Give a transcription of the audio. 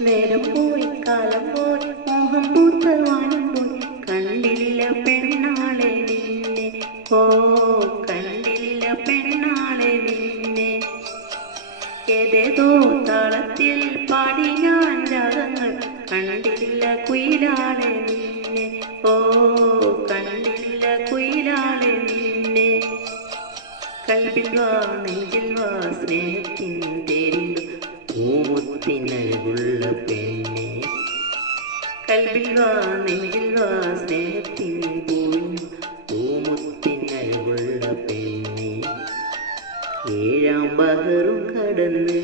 നേരം പോയി കാലം പോയി മോഹം പൂത്ത വാനം പോയി കണ്ടില്ല പെണ്ണാളെ നിന്നെ ഓ കണ്ടില്ല പെണ്ണാളെ നിന്നെ ഏതേതോ താളത്തിൽ പാടി ഞാൻ രാഗങ്ങൾ കണ്ടില്ല കുയിലാളെ നിന്നെ ഓ കണ്ടില്ല കുയിലാളെ നിന്നെ കൽവിൽ വാ നെഞ്ചിൽ വാ സ്നേഹത്തിൻ തേരിൽ പൂമുത്തിനഴകുള്ള പെണ്ണെ കൽവിൽ വാ നെഞ്ചിൽ വാ സ്നേഹത്തിൻ പൂമുത്തിനഴകുള്ള പെണ്ണെ ഏഴാം ബഹറും കടന്ന്